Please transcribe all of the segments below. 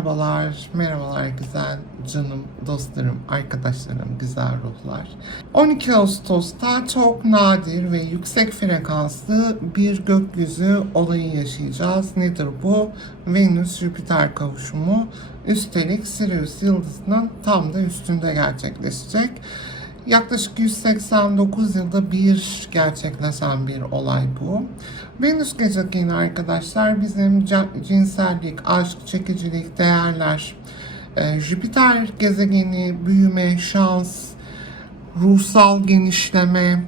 Merhabalar, merhabalar güzel canım, dostlarım, arkadaşlarım, güzel ruhlar. 12 Ağustos'ta çok nadir ve yüksek frekanslı bir gökyüzü olayı yaşayacağız. Nedir bu? Venüs-Jüpiter kavuşumu. Üstelik Sirius yıldızının tam da üstünde gerçekleşecek. Yaklaşık 189 yılda bir gerçekleşen bir olay bu. Venüs gezegeni arkadaşlar bizim cinsellik, aşk, çekicilik, değerler, e, Jüpiter gezegeni büyüme, şans, ruhsal genişleme,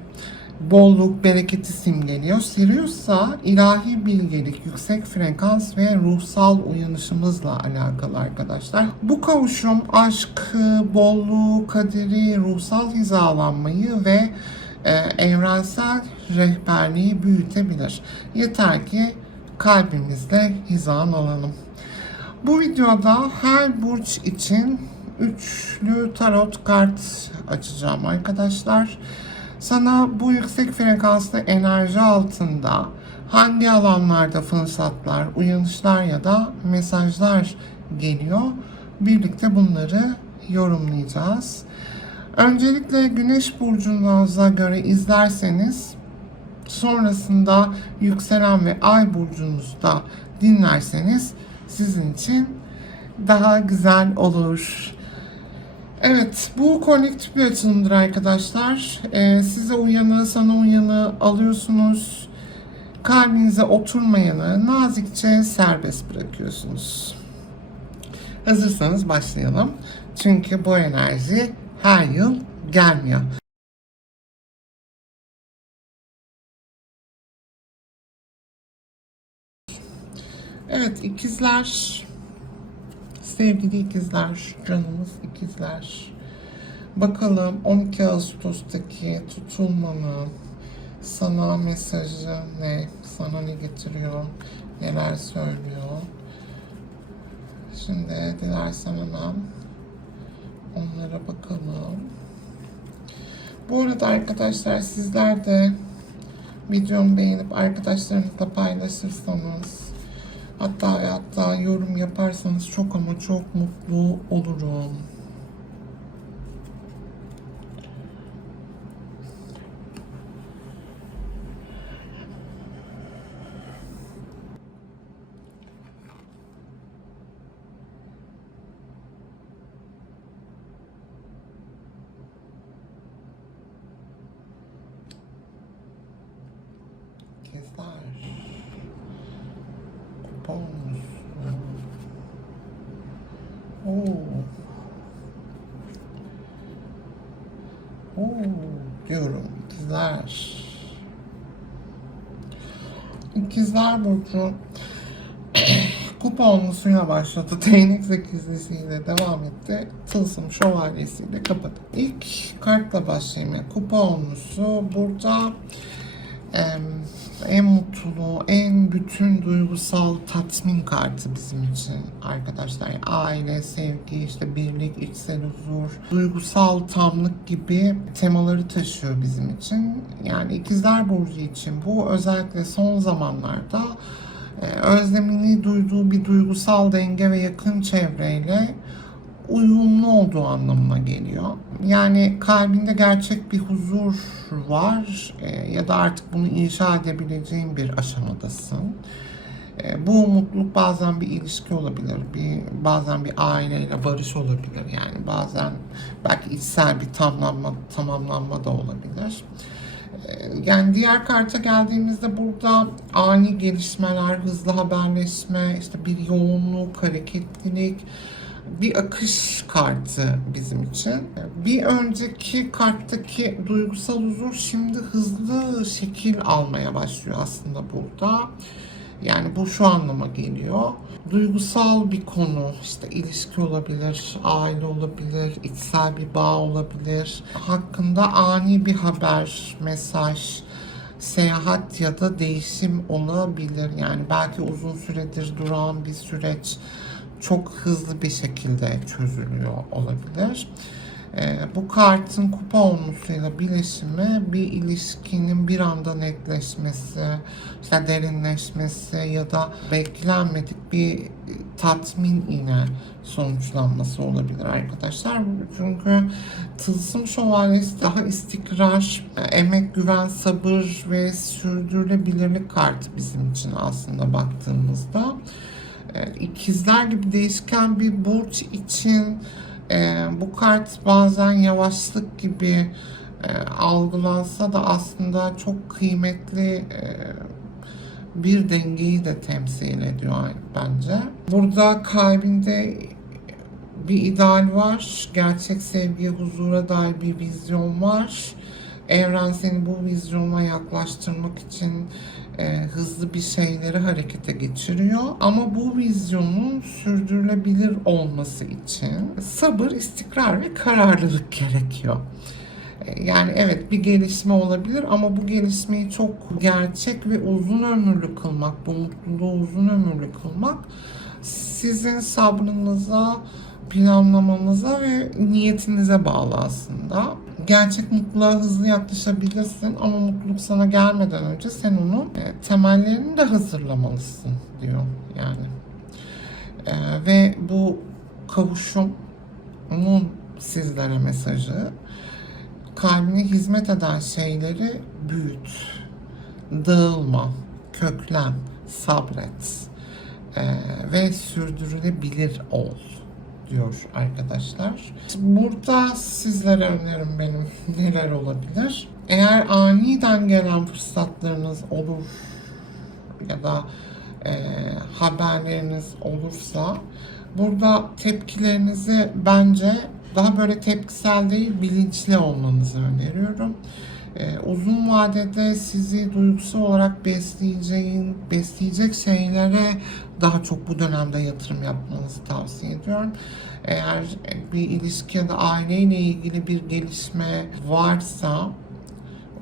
bolluk, bereketi simgeliyor. Sirius ise ilahi bilgelik, yüksek frekans ve ruhsal uyanışımızla alakalı arkadaşlar. Bu kavuşum aşk, bolluğu, kaderi, ruhsal hizalanmayı ve e, evrensel rehberliği büyütebilir. Yeter ki kalbimizle hizalanalım. Bu videoda her burç için üçlü tarot kart açacağım arkadaşlar. Sana bu yüksek frekanslı enerji altında hangi alanlarda fırsatlar, uyanışlar ya da mesajlar geliyor? Birlikte bunları yorumlayacağız. Öncelikle Güneş burcunuza göre izlerseniz sonrasında yükselen ve ay burcunuzda dinlerseniz sizin için daha güzel olur. Evet, bu kolektif bir açılımdır arkadaşlar. Ee, size uyanı, sana uyanı alıyorsunuz. Kalbinize oturmayanı nazikçe serbest bırakıyorsunuz. Hazırsanız başlayalım. Çünkü bu enerji her yıl gelmiyor. Evet, ikizler Sevgili ikizler, canımız ikizler. Bakalım 12 Ağustos'taki tutulmanın sana mesajı ne? Sana ne getiriyor? Neler söylüyor? Şimdi dilersen hemen onlara bakalım. Bu arada arkadaşlar sizler de videomu beğenip arkadaşlarınızla paylaşırsanız Hatta ve hatta yorum yaparsanız çok ama çok mutlu olurum. Diyorum ikizler. Burcu kuponlusuyla başladı. Değnek sekizlisiyle devam etti. Tılsım şövalyesiyle kapadı. İlk kartla başlayayım. Yani kuponlusu burada en mutlu, en bütün duygusal tatmin kartı bizim için arkadaşlar. Aile, sevgi, işte birlik, içsel huzur, duygusal tamlık gibi temaları taşıyor bizim için. Yani ikizler burcu için bu özellikle son zamanlarda e, özlemini duyduğu bir duygusal denge ve yakın çevreyle uyumlu olduğu anlamına geliyor. Yani kalbinde gerçek bir huzur var e, ya da artık bunu inşa edebileceğin bir aşamadasın. E, bu mutluluk bazen bir ilişki olabilir, bir bazen bir aileyle barış olabilir yani bazen belki içsel bir tamamlanma tamamlanma da olabilir. E, yani diğer karta geldiğimizde burada ani gelişmeler, hızlı haberleşme, işte bir yoğunluk, hareketlilik, bir akış kartı bizim için. Bir önceki karttaki duygusal huzur şimdi hızlı şekil almaya başlıyor aslında burada. Yani bu şu anlama geliyor. Duygusal bir konu, işte ilişki olabilir, aile olabilir, içsel bir bağ olabilir. Hakkında ani bir haber, mesaj, seyahat ya da değişim olabilir. Yani belki uzun süredir duran bir süreç çok hızlı bir şekilde çözülüyor olabilir. Ee, bu kartın kupa olmasıyla bileşimi bir ilişkinin bir anda netleşmesi, işte derinleşmesi ya da beklenmedik bir tatmin ile sonuçlanması olabilir arkadaşlar. Çünkü Tılsım Şövalyesi daha istikrar, emek, güven, sabır ve sürdürülebilirlik kartı bizim için aslında baktığımızda. Ee, İkizler gibi değişken bir burç için e, bu kart bazen yavaşlık gibi e, algılansa da aslında çok kıymetli e, bir dengeyi de temsil ediyor bence. Burada kalbinde bir ideal var. Gerçek sevgiye, huzura dair bir vizyon var. Evren seni bu vizyona yaklaştırmak için e, hızlı bir şeyleri harekete geçiriyor. Ama bu vizyonun sürdürülebilir olması için sabır, istikrar ve kararlılık gerekiyor. E, Yani evet bir gelişme olabilir ama bu gelişmeyi çok gerçek ve uzun ömürlü kılmak, bu mutluluğu uzun ömürlü kılmak sizin sabrınıza, planlamanıza ve niyetinize bağlı aslında. Gerçek mutluluğa hızlı yaklaşabilirsin ama mutluluk sana gelmeden önce sen onun e, temellerini de hazırlamalısın diyor yani. E, ve bu kavuşumun sizlere mesajı kalbine hizmet eden şeyleri büyüt, dağılma, köklen, sabret e, ve sürdürülebilir ol diyor arkadaşlar. Burada sizlere önerim benim neler olabilir. Eğer aniden gelen fırsatlarınız olur ya da e, haberleriniz olursa burada tepkilerinizi bence daha böyle tepkisel değil bilinçli olmanızı öneriyorum. E, uzun vadede sizi duygusal olarak besleyeceğin, besleyecek şeylere daha çok bu dönemde yatırım yapmanızı tavsiye ediyorum. Eğer bir ilişki ya da aileyle ilgili bir gelişme varsa,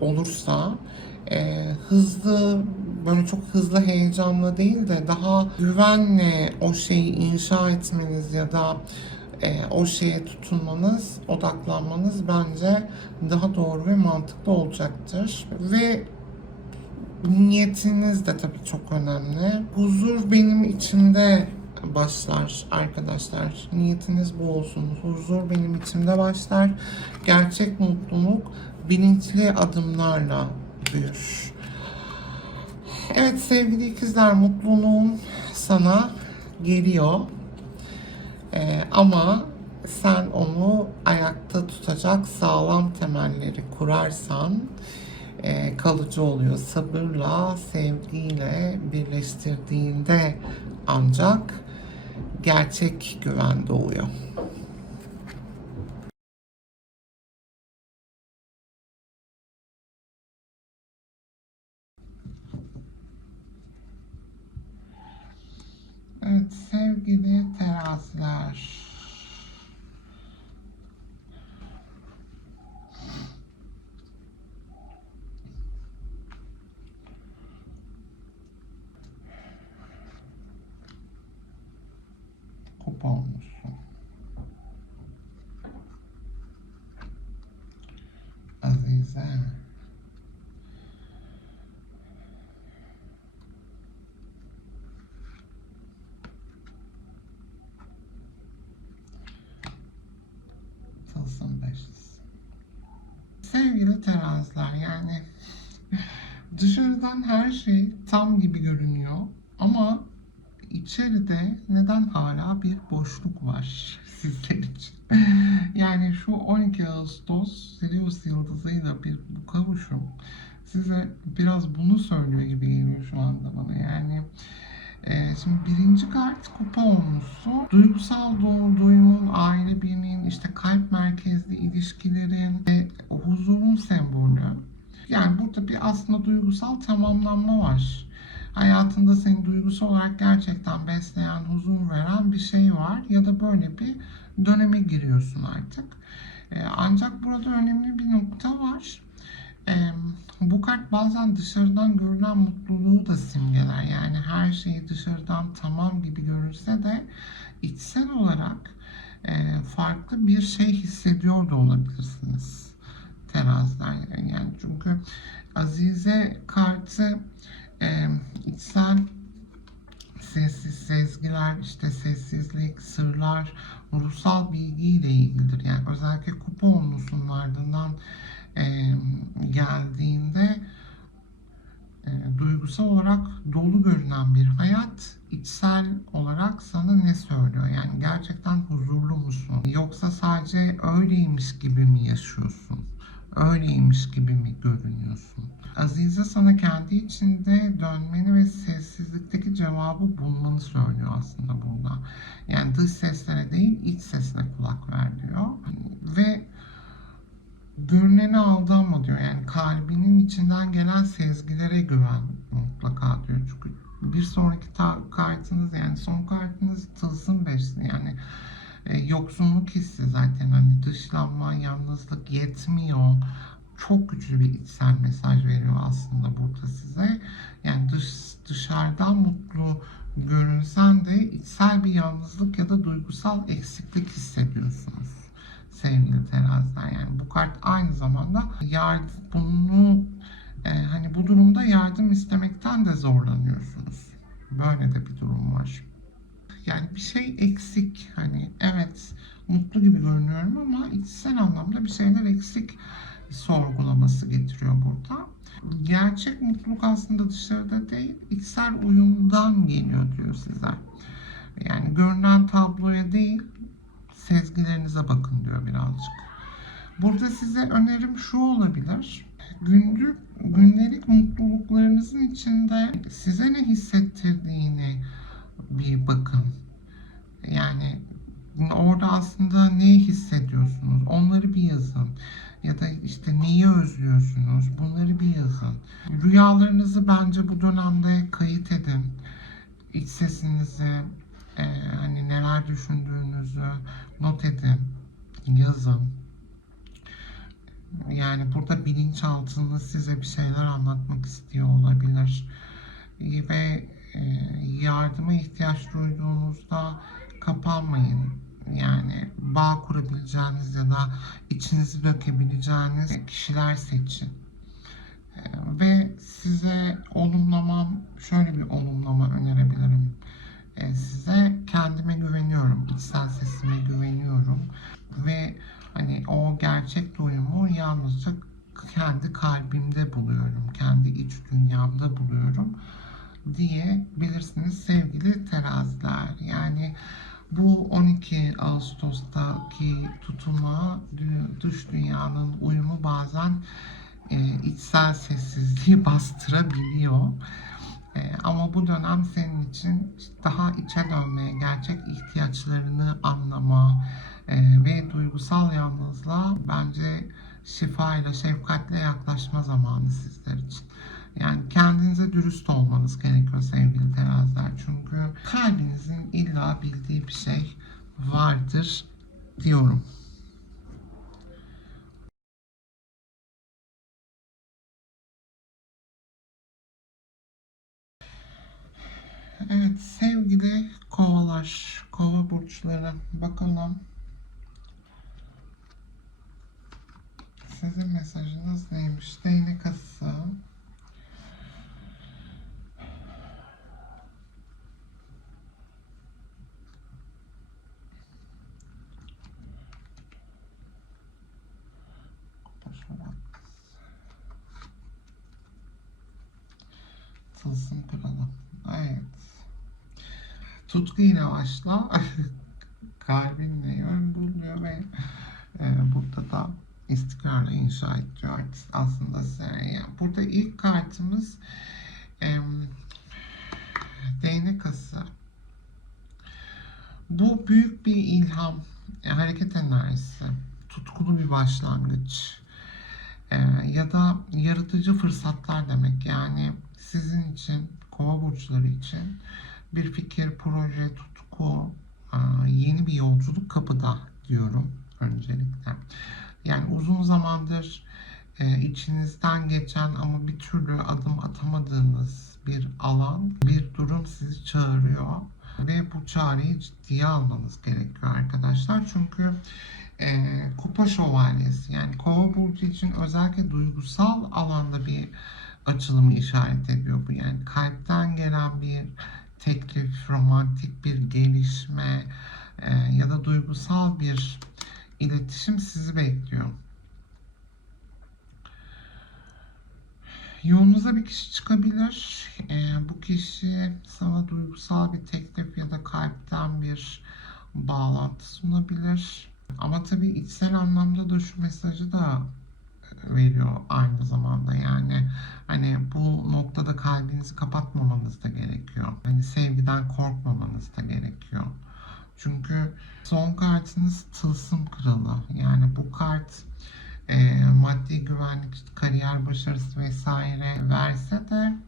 olursa e, hızlı böyle çok hızlı heyecanla değil de daha güvenle o şeyi inşa etmeniz ya da e, o şeye tutunmanız, odaklanmanız bence daha doğru ve mantıklı olacaktır. Ve niyetiniz de tabii çok önemli. Huzur benim içimde başlar arkadaşlar. Niyetiniz bu olsun. Huzur benim içimde başlar. Gerçek mutluluk bilinçli adımlarla büyür. Evet sevgili ikizler mutluluğum sana geliyor. Ee, ama sen onu ayakta tutacak sağlam temelleri kurarsan e, kalıcı oluyor. Sabırla, sevgiyle birleştirdiğinde ancak gerçek güven doğuyor. Evet sevgili teraziler. Kupa olmuşsun. Azize. Tılsım beşlisi. Sevgili teraziler yani dışarıdan her şey tam gibi görünüyor ama içeride neden hala bir boşluk var sizler için? Yani şu 12 Ağustos Sirius yıldızıyla bir bu kavuşum size biraz bunu söylüyor gibi geliyor şu anda bana. Yani e, şimdi birinci kart kupa olmuşsu. Duygusal du- duyumun, aile birliğin, işte kalp merkezli ilişkilerin huzurun sembolü. Yani burada bir aslında duygusal tamamlanma var. Hayatında seni duygusal olarak gerçekten besleyen, huzur veren bir şey var ya da böyle bir döneme giriyorsun artık. E, ancak burada önemli bir nokta var. E, bu kart bazen dışarıdan görülen mutluluğu da simgeler. Yani her şey dışarıdan tamam gibi görünse de içsel olarak e, farklı bir şey hissediyor da olabilirsiniz teraziden yani, yani çünkü Azize kartı e, içsel sessiz sezgiler, işte sessizlik, sırlar, ruhsal bilgiyle ilgilidir. Yani özellikle kupa onlusunun ardından e, geldiğinde e, duygusal olarak dolu görünen bir hayat içsel olarak sana ne söylüyor? Yani gerçekten huzurlu musun? Yoksa sadece öyleymiş gibi mi yaşıyorsun? Öyleymiş gibi mi görünüyorsun? Azize sana kendi içinde dönmeni ve sessizlikteki cevabı bulmanı söylüyor aslında burada. Yani dış seslere değil iç sesine kulak ver diyor. Ve görüneni aldanma diyor. Yani kalbinin içinden gelen sezgilere güven mutlaka diyor. Çünkü bir sonraki kartınız yani son kartınız tılsım beşli yani e, yoksunluk hissi zaten hani dışlanma, yalnızlık yetmiyor. Çok güçlü bir içsel mesaj veriyor aslında burada size. Yani dış dışarıdan mutlu görünsen de içsel bir yalnızlık ya da duygusal eksiklik hissediyorsunuz sevgili teraziler. Yani bu kart aynı zamanda yardım bunu e, hani bu durumda yardım istemekten de zorlanıyorsunuz. Böyle de bir durum var. Yani bir şey eksik hani evet mutlu gibi görünüyorum ama içsel anlamda bir şeyler eksik sorgulaması getiriyor burada. Gerçek mutluluk aslında dışarıda değil, içsel uyumdan geliyor diyor size. Yani görünen tabloya değil, sezgilerinize bakın diyor birazcık. Burada size önerim şu olabilir. Günlük, günlük mutluluklarınızın içinde size ne hissettirdiğini bir bakın. Yani orada aslında ne hissediyorsunuz? Onları bir yazın. Ya da işte neyi özlüyorsunuz? Bunları bir yazın. Rüyalarınızı bence bu dönemde kayıt edin. İç sesinizi, e, hani neler düşündüğünüzü not edin, yazın. Yani burada bilinçaltınız size bir şeyler anlatmak istiyor olabilir. Ve yardıma ihtiyaç duyduğunuzda kapanmayın. Yani bağ kurabileceğiniz ya da içinizi dökebileceğiniz kişiler seçin. E, Ve size olumlamam, şöyle bir olumlama önerebilirim e, size kendime güveniyorum, içsel sesime güveniyorum ve hani o gerçek doyumu yalnızca kendi kalbimde buluyorum, kendi iç dünyamda buluyorum diye bilirsiniz sevgili teraziler. Yani bu 12 Ağustos'taki tutuma dış dünyanın uyumu bazen e, içsel sessizliği bastırabiliyor. E, ama bu dönem senin için daha içe dönmeye, gerçek ihtiyaçlarını anlama e, ve duygusal yalnızlığa bence şifayla, şefkatle yaklaşma zamanı sizler için. Yani kendinize dürüst olmanız gerekiyor sevgili teraziler. Çünkü kalbinizin illa bildiği bir şey vardır diyorum. Evet sevgili kovalar, kova burçları bakalım. Sizin mesajınız neymiş? Değnek asısı. Tılsım kralı. Evet. Tutku yine başla. Kalbinle yön buluyor ve e, burada da istikrarla inşa ediyor aslında size. Yani burada ilk kartımız e, değnek ası. Bu büyük bir ilham, e, hareket enerjisi, tutkulu bir başlangıç e, ya da yaratıcı fırsatlar demek. Yani sizin için, kova burçları için bir fikir, proje, tutku, e, yeni bir yolculuk kapıda diyorum öncelikle. Yani uzun zamandır e, içinizden geçen ama bir türlü adım atamadığınız bir alan, bir durum sizi çağırıyor. Ve bu çağrıyı ciddiye almanız gerekiyor arkadaşlar. Çünkü e, kupa şövalyesi yani kova burcu için özellikle duygusal alanda bir açılımı işaret ediyor bu. Yani kalpten gelen bir teklif, romantik bir gelişme e, ya da duygusal bir iletişim sizi bekliyor. Yolunuza bir kişi çıkabilir. Ee, bu kişi sana duygusal bir teklif ya da kalpten bir bağlantı sunabilir. Ama tabii içsel anlamda da şu mesajı da veriyor aynı zamanda. Yani hani bu noktada kalbinizi kapatmamanız da gerekiyor. Hani sevgiden korkmamanız da gerekiyor. Çünkü son kartınız tılsım kralı. Yani bu kart e, maddi güvenlik, kariyer başarısı vesaire verse de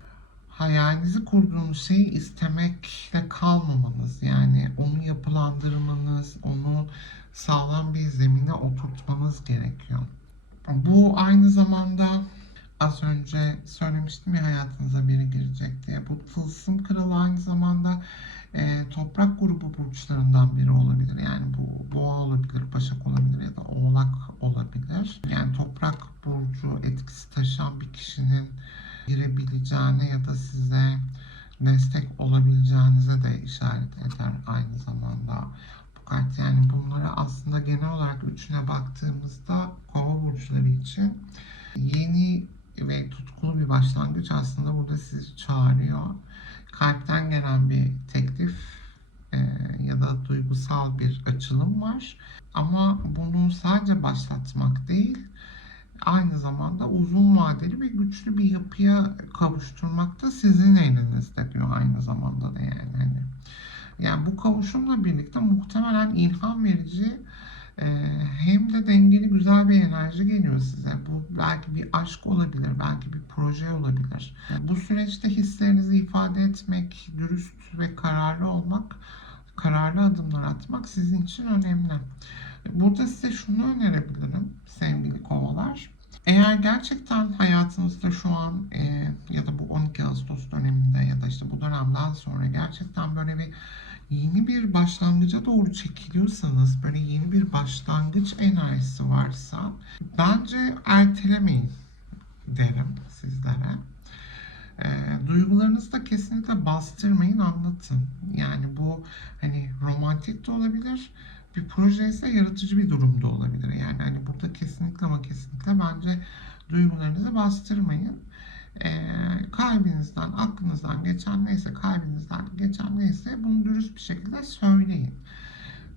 hayalinizi kurduğunuz şeyi istemekle kalmamanız yani onu yapılandırmanız, onu sağlam bir zemine oturtmanız gerekiyor. Bu aynı zamanda az önce söylemiştim ya hayatınıza biri girecek diye. Bu tılsım kralı aynı zamanda e, toprak grubu burçlarından biri olabilir. Yani bu boğa olabilir, başak olabilir ya da oğlak olabilir. Yani toprak burcu etkisi taşıyan bir kişinin girebileceğine ya da size destek olabileceğinize de işaret eder aynı zamanda kart. Yani bunlara aslında genel olarak üçüne baktığımızda kova burçları için yeni ve tutkulu bir başlangıç aslında burada sizi çağırıyor. Kalpten gelen bir teklif e, ya da duygusal bir açılım var. Ama bunu sadece başlatmak değil, aynı zamanda uzun vadeli ve güçlü bir yapıya kavuşturmak da sizin elinizde diyor aynı zamanda da yani. Hani, yani bu kavuşumla birlikte muhtemelen ilham verici e, hem de dengeli güzel bir enerji geliyor size. Bu belki bir aşk olabilir, belki bir proje olabilir. Bu süreçte hislerinizi ifade etmek, dürüst ve kararlı olmak, kararlı adımlar atmak sizin için önemli. Burada size şunu önerebilirim sevgili kovalar. Eğer gerçekten hayatınızda şu an e, ya da bu 12 Ağustos döneminde ya da işte bu dönemden sonra gerçekten böyle bir yeni bir başlangıca doğru çekiliyorsanız, böyle yeni bir başlangıç enerjisi varsa bence ertelemeyin derim sizlere. E, duygularınızı da kesinlikle bastırmayın, anlatın. Yani bu hani romantik de olabilir, bir proje ise yaratıcı bir durumda olabilir. Yani hani burada kesinlikle ama kesinlikle bence duygularınızı bastırmayın. Ee, kalbinizden, aklınızdan geçen neyse, kalbinizden geçen neyse bunu dürüst bir şekilde söyleyin.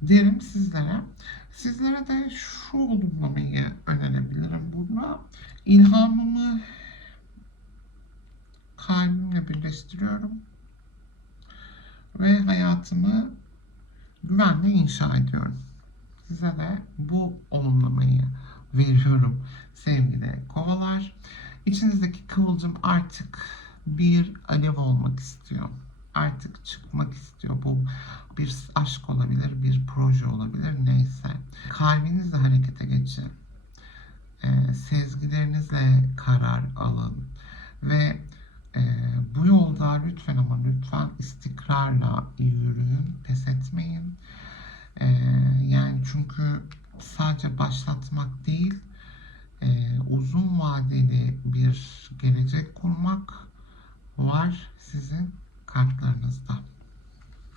Derim sizlere. Sizlere de şu olumlamayı önerebilirim burada. İlhamımı kalbimle birleştiriyorum. Ve hayatımı güvenle inşa ediyorum. Size de bu olumlamayı veriyorum sevgili kovalar. İçinizdeki kıvılcım artık bir alev olmak istiyor. Artık çıkmak istiyor. Bu bir aşk olabilir, bir proje olabilir, neyse. Kalbinizle harekete geçin. Ee, sezgilerinizle karar alın. Ve e, bu yolda lütfen ama lütfen istikrarla yürüyün, pes etmeyin. E, yani çünkü sadece başlatmak değil, e, uzun vadeli bir gelecek kurmak var sizin kartlarınızda.